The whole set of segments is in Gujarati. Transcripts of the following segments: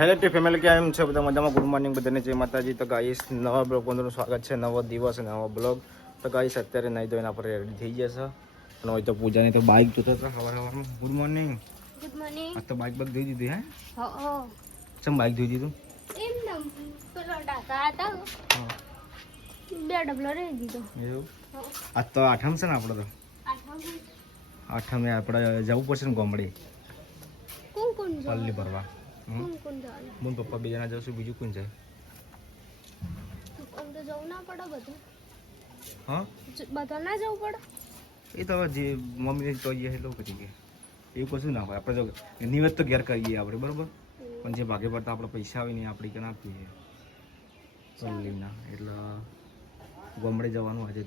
હેલો ટી ફેમિલી કેમ છે બધા મજામાં? ગુડ મોર્નિંગ બધાને, જય માતાજી. તો ગાઈસ નવા બ્લોગનું સ્વાગત છે, નવો દિવસ નવો બ્લોગ. તો ગાઈસ અત્યારે નહીં ધોઈને આપણે રેડી થઈ ગયા છે અને હોય તો પૂજાની તો બાઇક જોતા હતા સવારમાં. Good morning. Good morning. આ તો બાઇક ધોઈ દીધી હે? હો. ચમ બાઇક ધોઈ દીધું? એમ નમ પેલો ડાકા હતા. હા. બે ડબલો રહી દીધો. એવું? આ તો આઠમ છે ને આપણે તો. આઠમે આપણે જવું પડશે ને ગામડે. કોણ પલ્લી ભરવા. કોણ જાય? હું પપ્પા બે જણા જશું, બીજું કોણ જાય? આમ તો જવું ના પડે બધું. હા, બધા ના જવું પડે. એ તો હવે જે મમ્મીને કહીએ એટલું કરી કે એવું કશું ના હોય. આપણે જો નિવેદ તો ઘેર કરીએ આપણે, બરાબર, પણ જે ભાગે પડતા આપણે પૈસા આવે ને આપણે કે ના આપીએ પલ્લીના. એટલે ગામડે જવાનું આજે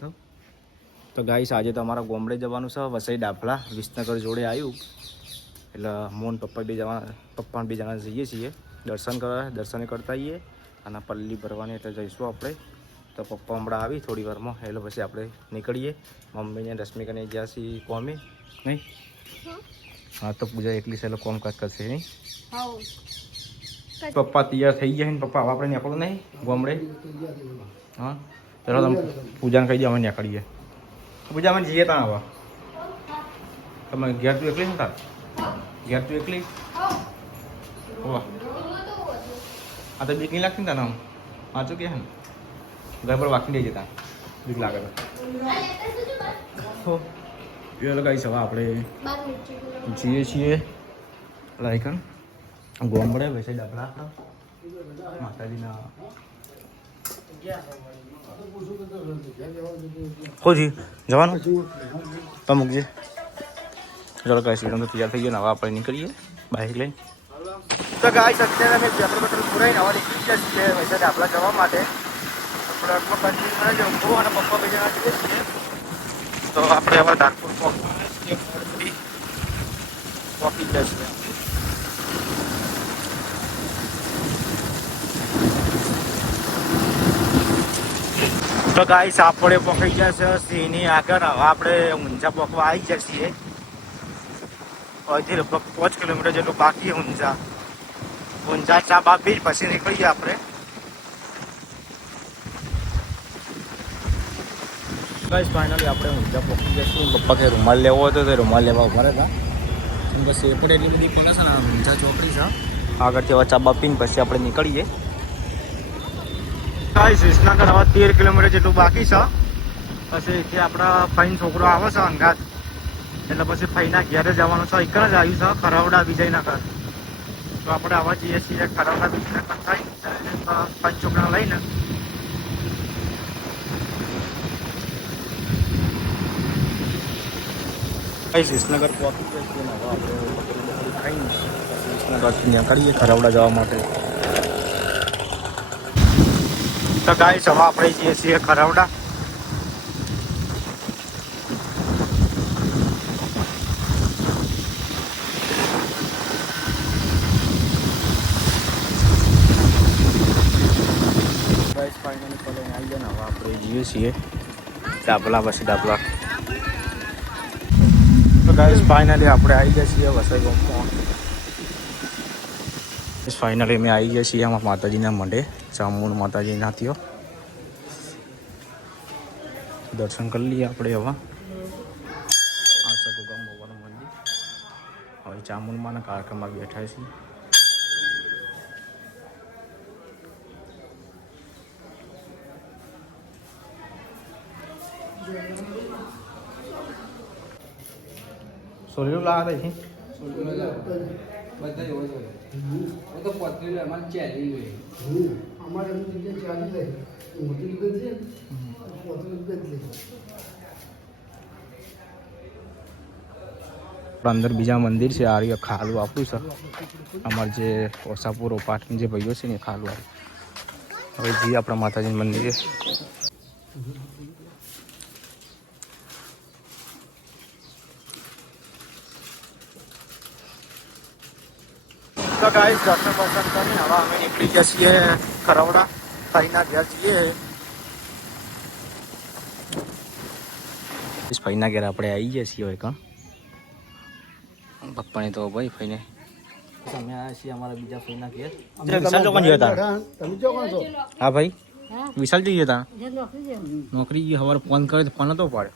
તો ગાઈસ આજે તો અમારા ગામડે જવાનું છે. વસઈ ડાફલા વિસનગર જોડે આવ્યું એટલે મોન પપ્પા બે જણા જઈએ છીએ દર્શન કરતા આવીએ અને પલ્લી ભરવાની એટલે જઈશું આપણે. તો પપ્પા હમણાં આવી થોડી વારમાં એટલે પછી આપણે નીકળીએ. મમ્મીને રશ્મિકાને જ્યાં છીએ કોમે નહીં. હા, તો પૂજા એટલી છે એટલે કોમકાજ કરશે નહીં. પપ્પા તૈયાર થઈ ગયા ને પપ્પા હવે આપણે નીકળવું નહીં ગામડે. હા, ચાલો તમે પૂજાને કહી દે અમે નીકળીએ. પૂજા અમે જઈએ ત્યાં હવે. તમે ઘેર તું એકલી ને તાર ઘેર તું એકલી? વાહ, આ તો બીક નહીં લાગતી ને તને? આમ વાંચો કે હે ને ઘર પર વાંકી દઈ જતા બીક લાગે તો એ લગાવી સવા આપણે જઈએ છીએ લાઈકન ગોમડે વૈસે ડબલા આપણા માતાજીના હોજી જવાનું તો મૂકજે. ચાલો ગાઈસ તો તૈયાર થઈ ગયો ને હવે આપણે નીકળીએ બાઇક લઈને. તો ગાઈસ અત્યારે અમે પેટ્રોલ પુરાઈને હવે નીકળી ગયા છીએ વૈસે ડાબલા જવા માટે. આપણે જમવું અને પપ્પા બે જણા જઈએ છીએ. તો આપણે હવે ધારપુર પહોંચી જશે. તો ગાઈસ આપણે પકડી ગયા છે સિંહની આગળ. હવે આપણે ઊંઝા પકવા આવી ગયા છીએ. અહીંથી લગભગ 5 કિલોમીટર જેટલું બાકી ઊંઝા ચા બાપી પછી નીકળીએ આપણે. ગાઈસ ફાઇનલી આપણે ઊંઝા પહોંચી જઈશું. પપ્પા કે રૂમાલ લેવો હતો તો રૂમાલ લેવા ઉભા હતા. કેમ કે સેપડ એટલી બધી પડે છે ને ઊંઝા ચોકડી છે આગળથી હવે ચા બાપીને પછી આપણે નીકળીએ. ગાઈસ વિસનગર હવે 13 કિલોમીટર જેટલું બાકી છે. પછી અહીંથી આપણા ફઈન છોકરો આવે છે અંગાત એટલે પછી ફઈના ઘેરે જવાનું છે. એક જ આવ્યું છે ખરવડા વિજયનગર. તો આપણે આવા જઈએ છીએ ખરવડા વિજયનગર થઈ ફઈન છોકરા લઈને. વિસનગર પહોંચી જઈએ છીએ ને હવે આપણે ખાઈને વિસનગરથી નીકળીએ ખરવડા જવા માટે. તો ગાઈસ હવે આપણે જઈએ છીએ ખરવડા. ગાઈસ ફાઇનલી કોલેજ આવી ગયા ને હવે આપણે જઈએ છીએ ડાબલા પછી ડાબલા. તો ગાઈસ ફાઇનલી આપણે આવી ગયા છીએ વસઈ ગામમાં. ફાઇનલી અમે આવી ગયા છીએ આમાં માતાજીના મંડે ચામુંડ માતાજીના થયો. દર્શન કરી લઈએ આપણે. હવે આ સગુગામ બાબાનું મંદિર. હવે ચામુંડમાના કાર્યક્રમમાં બેઠા છીએ. સોલ્યું લાગે છે બધા એવો જ હોય. હું તો પતરી લે અમારે ચાલી હોય. અમારે એમ જગ્યાએ ચાલી લે મોટી લીધે છે પતરી લીધે. અંદર બીજા મંદિર છે આ રહ્યું ખાલું આપણું છે. અમારે જે ઓસાપુર પાટણ જે ભાઈઓ છે ને એ ખાલું આવ્યું. હવે જઈએ આપણા માતાજીનું મંદિરે. તો ગાઈસ દર્શન કરીને હવે અમે નીકળી ગયા છીએ ખરવડા ફઈના ઘેર જઈએ. ફઈના ઘેર આપણે આવી ગયા છીએ હવે કાં પપ્પાને તો ભાઈ ફઈને અમે આવ્યા છીએ અમારા બીજા ફઈના ઘેર તમે વિશાલ ચોકન ગયા હતા તમે ચો કોણ છો હા ભાઈ વિશાલ જઈએ હતા નોકરી ગઈ સવારે ફોન કરે તો ફોન નતો પાડે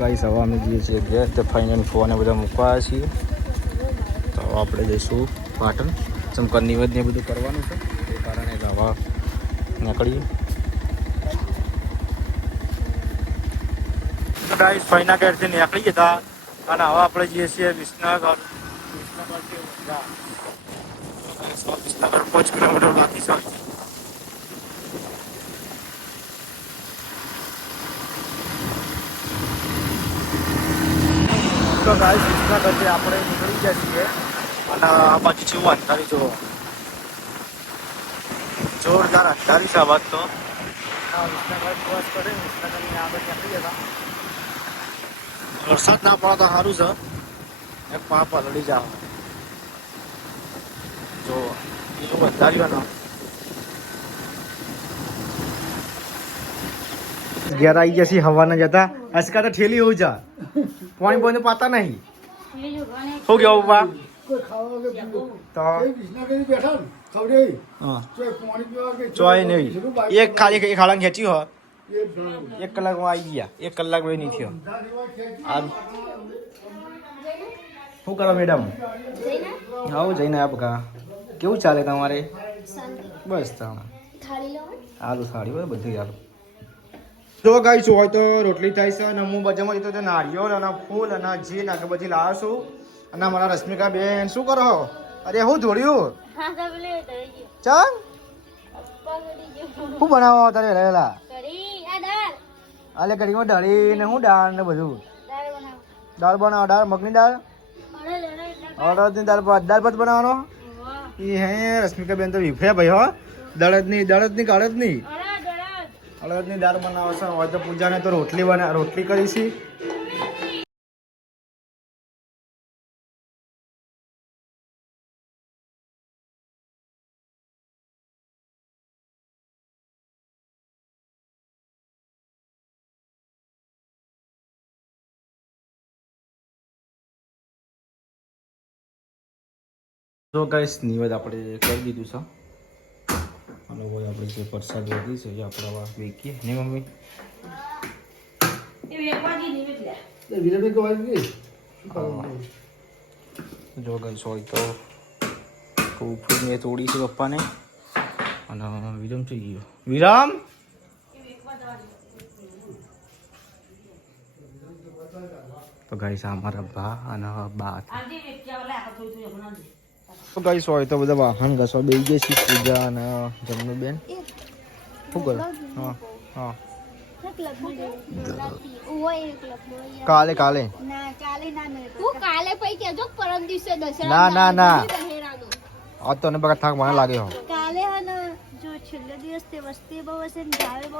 ગાઈસ હવે અમે જઈએ છીએ ઘેર તો ફાઇનલ ફોન બધા મૂકવા છીએ તો આપણે જઈશું પાટણ ચમકર નિવેદ ને બધું કરવાનું છે એ કારણે હવા નીકળીએ ગાઈસ ફાઈના ઘેરથી નીકળી ગયા અને હવે આપણે જઈએ છીએ વિસનગર વિસનગર 5 કિલોમીટર બાકી છે તો ગાઈસ વિસનગરથી આપણે નીકળી ગયા છીએ અને આ બાજુ છે અંધારી જો જોરદાર અંધારી છે આ વાત તો વિસનગર ક્રોસ કરે વિસનગરની આગળ નીકળી ગયા વરસાદ ના પડે તો સારું છે એક પાપ લડી જાવ જો એવું વધાર્યું ઘેર આવી ગયા છીએ હવાના જતા અસકા તો ઠેલી હોવું છે પાણી પાણી પાતા નહીં શું કેવું પપ્પા કોઈ ખાવા કે પીવું તો એ વિસનગર બેઠા ને ખવડે હા ચોય પાણી પીવા કે ચોય નહીં એક ખાલી એક હાળંગ ખેંચી હો એ ભણ્યું. 1 કલાકમાં આવી ગયા 1 કલાક ભાઈ નહીં થયો આ શું કરો મેડમ આવું જઈને આપ કા કેવું ચાલે તમારે બસ તમે થાળી લો હાલું સાડી હોય બધું હાલું જો ગાઈ શું હોય તો રોટલી થાય છે અને હું બજારમાં જતો તો નારિયેળ અને ફૂલ અને જીન આગળ બધી લાવ્યો છું અને મારા રશ્મિકા બેન શું કરો છો? અરે હું જોડ્યું હા સાબલે કરી ગયો ચાલ પપ્પા કરી ગયો શું બનાવો તારે રહેલા કરી આ દાળ આલે કરીમાં ડાળી ને હું દાળ ને બધું દાળ બનાવ દાળ બનાવો દાળ મગની દાળ અરે લેના એટલા અડદની દાળ ભાત બનાવવાનો વાહ એ હે રશ્મિકા બેન તો વિફરે ભાઈ હો દળદની કાળદની અરે દળદ અડદની દાળ બનાવો છે હોય તો પૂજાને તો રોટલી કરીશી તો ગાઈસ નિવેદ આપણે કરી દીધું છે અને હવે આપણે જે પ્રસાદ વધી છે એ આપણે હવે વેચીએ ને મમ્મી એ વિરમભાઈ કહેવાય કે શું કરવાનું? જો ગાઈસ હોય તો ફૂફી મેં તોડી છે પપ્પાને અને વિરમ થઈ ગયો વિરામ તો ગાઈસ આ મારા બા અને બા તો ગાઈસ હોય તો બધા વાહન ઘસવા બેસી ગયા છે પૂજા અને જમનું બેન શું કરો હા હા કાલે કાલે હું કાલે પૈ કેજો પરમ દિવસે દશેરા ના ના ના દશેરાનો આ તો ને બગા થાક મને લાગે હો કાલે હે ને જો છેલ્લો દિવસ તે વસ્તી બહુ હશે ને જાવે બહુ